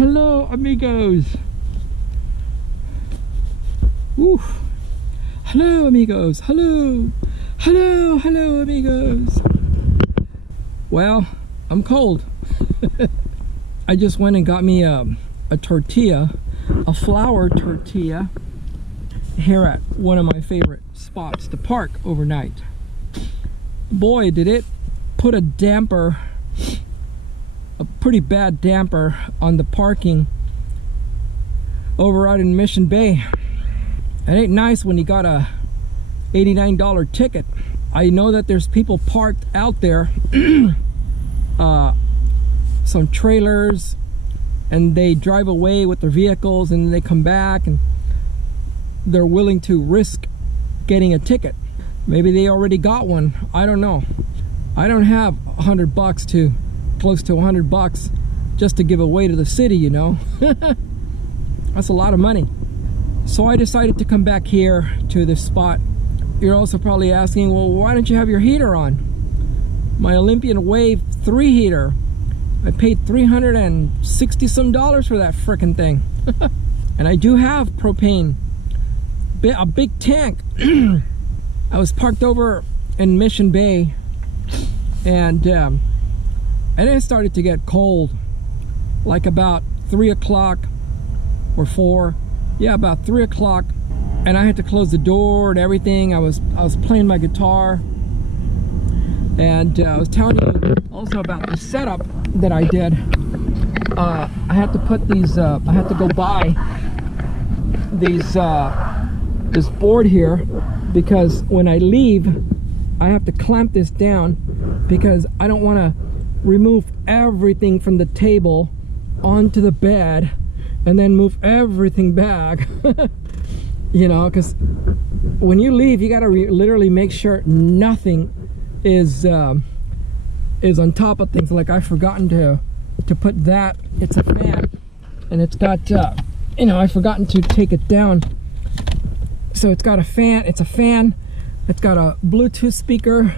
Hello, amigos. Woo. Hello, amigos. Hello. Hello, hello, amigos. Well, I'm cold. I just went and got me a tortilla, a flour tortilla, here at one of my favorite spots to park overnight. Boy, did it put a damper, a pretty bad damper on the parking over out in Mission Bay. It ain't nice when you got a $89 ticket. I know that there's people parked out there, some trailers, and they drive away with their vehicles and they come back and they're willing to risk getting a ticket. Maybe they already got one. I don't know. I don't have $100 to close to $100 just to give away to the city, you know. That's a lot of money. So I decided to come back here to this spot. You're also probably asking, well, why don't you have your heater on? My Olympian Wave 3 heater. I paid $360 some for that frickin' thing. And I do have propane, a big tank. I was parked over in Mission Bay, and it started to get cold, like about 3 o'clock or 4. Yeah, about 3 o'clock, and I had to close the door and everything. I was playing my guitar, and I was telling you also about the setup that I did. I had to put these. I had to go buy these this board here, because when I leave, I have to clamp this down because I don't want to remove everything from the table onto the bed and then move everything back. You know, because when you leave, you got to literally make sure nothing is on top of things. Like I've forgotten to put that. It's a fan, and it's got you know, I've forgotten to take it down. So it's got a fan. It's a fan. It's got a Bluetooth speaker,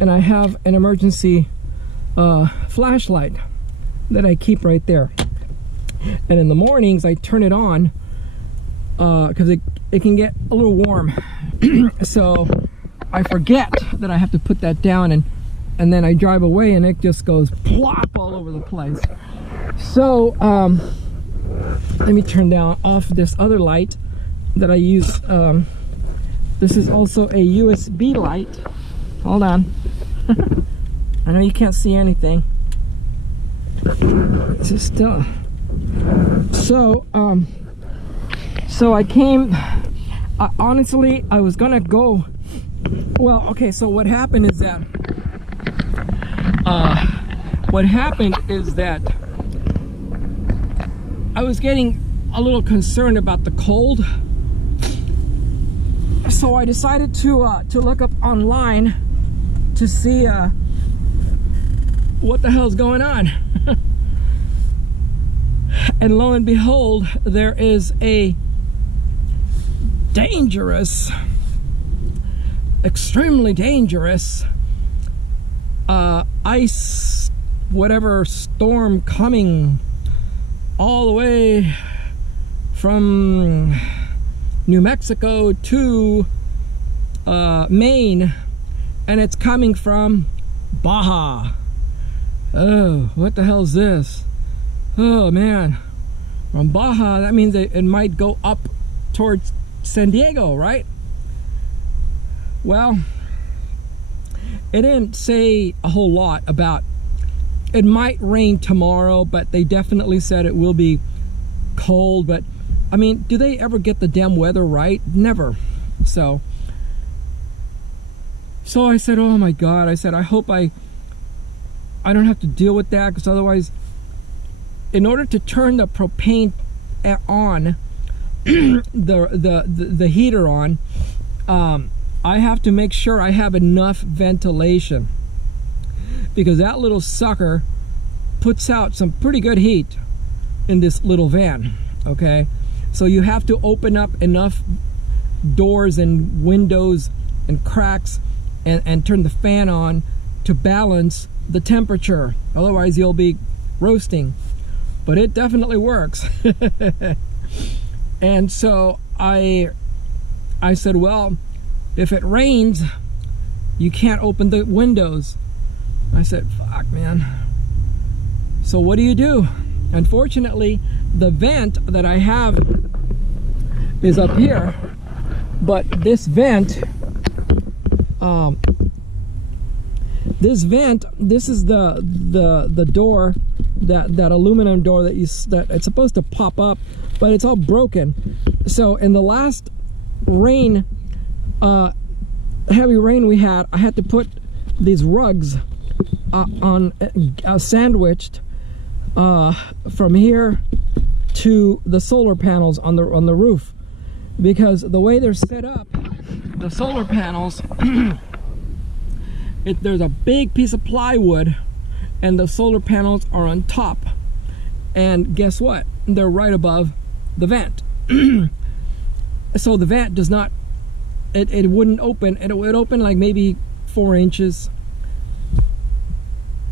and I have an emergency flashlight that I keep right there. And in the mornings I turn it on because it can get a little warm. So I forget that I have to put that down, and then I drive away and it just goes plop all over the place. So let me turn off this other light that I use. This is also a USB light. Hold on. I know you can't see anything. It's just still. So I came. Honestly, I was gonna go. Well, okay. So what happened is that. I was getting a little concerned about the cold. So I decided to look up online to see what the hell's going on. And lo and behold, there is a dangerous, extremely dangerous ice whatever storm coming all the way from New Mexico to Maine, and it's coming from Baja. Oh, what the hell is this? Oh man, from Baja, that means it might go up towards San Diego, right? Well, it didn't say a whole lot about it. Might rain tomorrow, but they definitely said it will be cold. But I mean, do they ever get the damn weather right? Never. So I said, oh my God, I said, I hope I don't have to deal with that, because otherwise, in order to turn the propane on, the heater on, I have to make sure I have enough ventilation, because that little sucker puts out some pretty good heat in this little van. Okay, so you have to open up enough doors and windows and cracks and turn the fan on to balance the temperature, otherwise you'll be roasting. but it definitely works. And so I said, well, if it rains, you can't open the windows. I said, fuck, man. So what do? Unfortunately, the vent that I have is up here, but this vent, this is the door, that aluminum door that it's supposed to pop up, but it's all broken. So in the last rain, heavy rain we had, I had to put these rugs on sandwiched from here to the solar panels on the roof, because the way they're set up, the solar panels, there's a big piece of plywood and the solar panels are on top, and guess what, they're right above the vent. So the vent does not, it wouldn't open, and it would open like maybe 4 inches.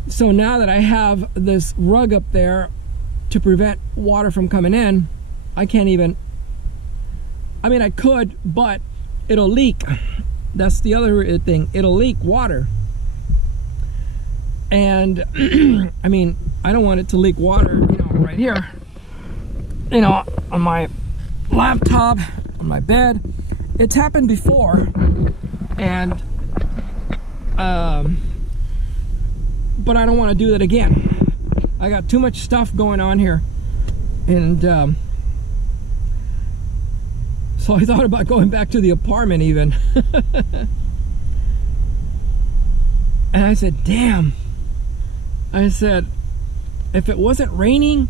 So now that I have this rug up there to prevent water from coming in, I can't even, I mean I could, but it'll leak. That's the other thing, it'll leak water. And I mean, I don't want it to leak water, you know, right here, you know, on my laptop, on my bed. It's happened before, and but I don't want to do that again. I got too much stuff going on here, and so I thought about going back to the apartment even. And I said, damn, I said, if it wasn't raining,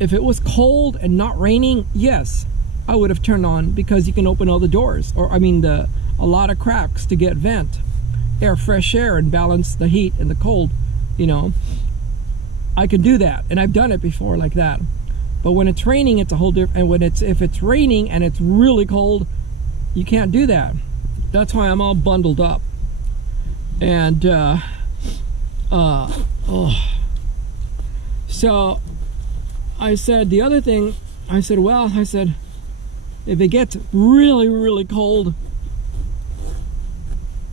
if it was cold and not raining, yes, I would have turned on, because you can open all the doors, or I mean a lot of cracks to get vent air, fresh air, and balance the heat and the cold, you know. I can do that, and I've done it before like that. But when it's raining, it's a whole different, and when if it's raining and it's really cold, you can't do that. That's why I'm all bundled up. And so I said, the other thing, I said, well, I said, if it gets really, really cold,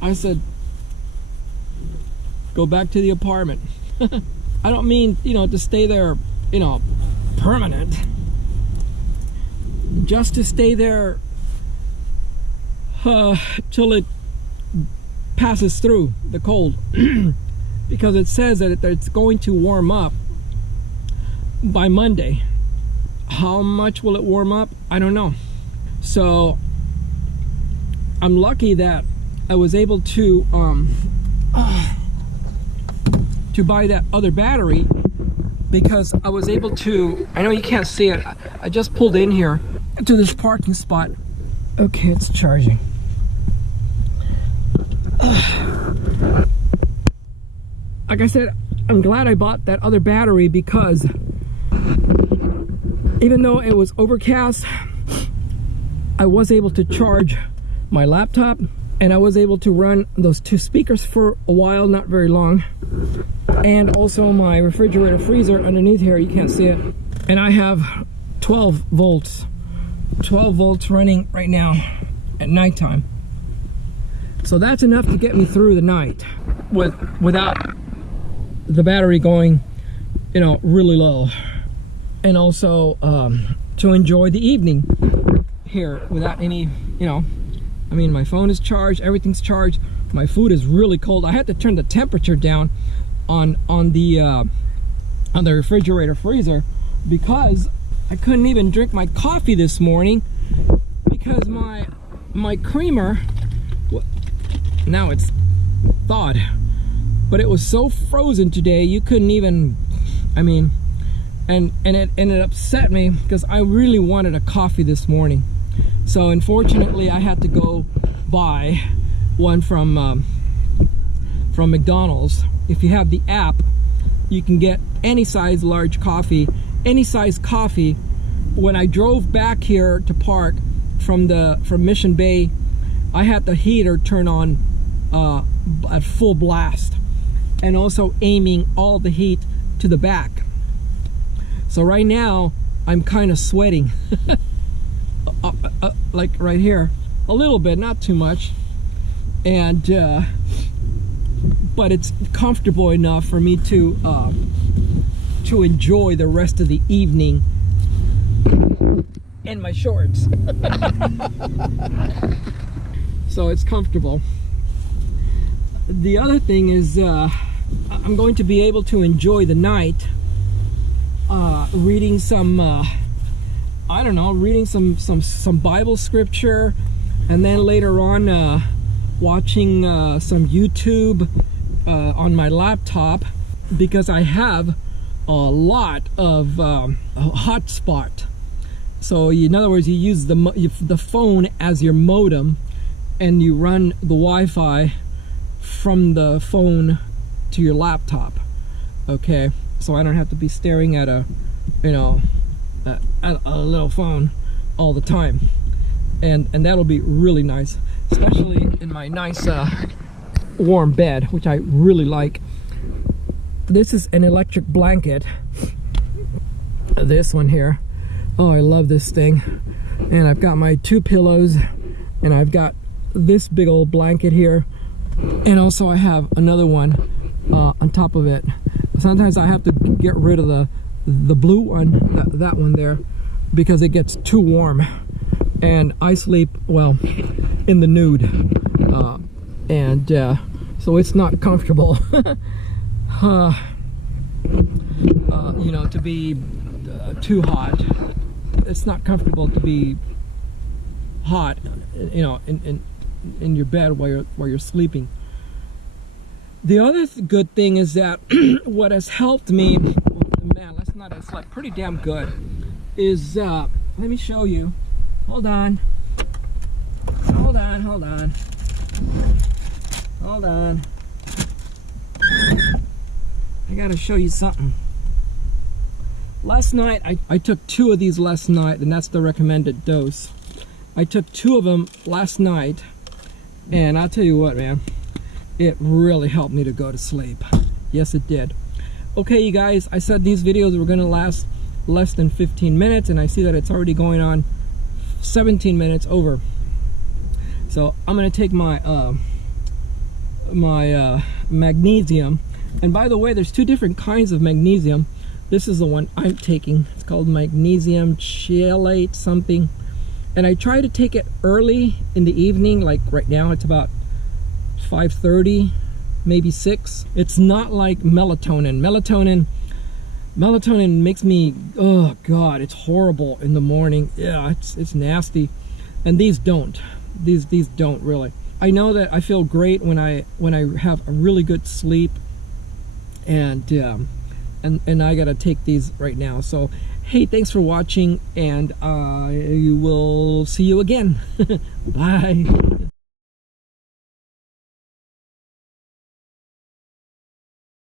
I said, go back to the apartment. I don't mean, you know, to stay there, you know, permanent. Just to stay there till it passes through the cold. Because it says that it's going to warm up by Monday. How much will it warm up? I don't know. So I'm lucky that I was able to buy that other battery, because I was able to, I know you can't see it, I just pulled in here to this parking spot. Okay, it's charging. Like I said, I'm glad I bought that other battery, because even though it was overcast, I was able to charge my laptop, and I was able to run those 2 speakers for a while, not very long, and also my refrigerator freezer underneath here, you can't see it, and I have 12 volts running right now at nighttime. So that's enough to get me through the night without the battery going, you know, really low, and also to enjoy the evening here without any, you know, I mean, my phone is charged, everything's charged, my food is really cold. I had to turn the temperature down on the refrigerator freezer, because I couldn't even drink my coffee this morning, because my creamer, now it's thawed, but it was so frozen today you couldn't even, I mean, and it upset me, because I really wanted a coffee this morning. So unfortunately I had to go buy one from McDonald's. If you have the app, you can get any size large coffee, any size coffee. When I drove back here to park from Mission Bay, I had the heater turn on at full blast, and also aiming all the heat to the back. So right now I'm kind of sweating. Like right here, a little bit, not too much, and but it's comfortable enough for me to enjoy the rest of the evening in my shorts. So it's comfortable. The other thing is I'm going to be able to enjoy the night reading some I don't know, reading some Bible scripture, and then later on watching some YouTube on my laptop, because I have a lot of a hotspot. So in other words, you use the phone as your modem, and you run the Wi-Fi from the phone to your laptop. Okay, so I don't have to be staring at a, you know, a little phone all the time, and that'll be really nice, especially in my nice warm bed, which I really like. This is an electric blanket, this one here. Oh, I love this thing. And I've got my 2 pillows, and I've got this big old blanket here, and also I have another one on top of it. Sometimes I have to get rid of the blue one, that one there, because it gets too warm, and I sleep, well, in the nude, and so it's not comfortable. You know, to be too hot. It's not comfortable to be hot, you know, in your bed while you're sleeping. The other good thing is that what has helped me, man, last night I slept pretty damn good, is let me show you. Hold on. Hold on, hold on. Hold on. I gotta show you something. Last night, I took 2 of these last night, and that's the recommended dose. I took 2 of them last night, and I'll tell you what, man, it really helped me to go to sleep. Yes, it did. Okay, you guys, I said these videos were gonna last less than 15 minutes, and I see that it's already going on 17 minutes over. So I'm gonna take my magnesium, and by the way, there's 2 different kinds of magnesium. This is the one I'm taking. It's called magnesium chelate something, and I try to take it early in the evening. Like right now it's about 5:30, maybe 6. It's not like melatonin. Melatonin makes me, oh god, it's horrible in the morning. Yeah, it's nasty. And these don't. These don't really. I know that I feel great when I have a really good sleep, and I gotta take these right now. So hey, thanks for watching, and I will see you again. Bye.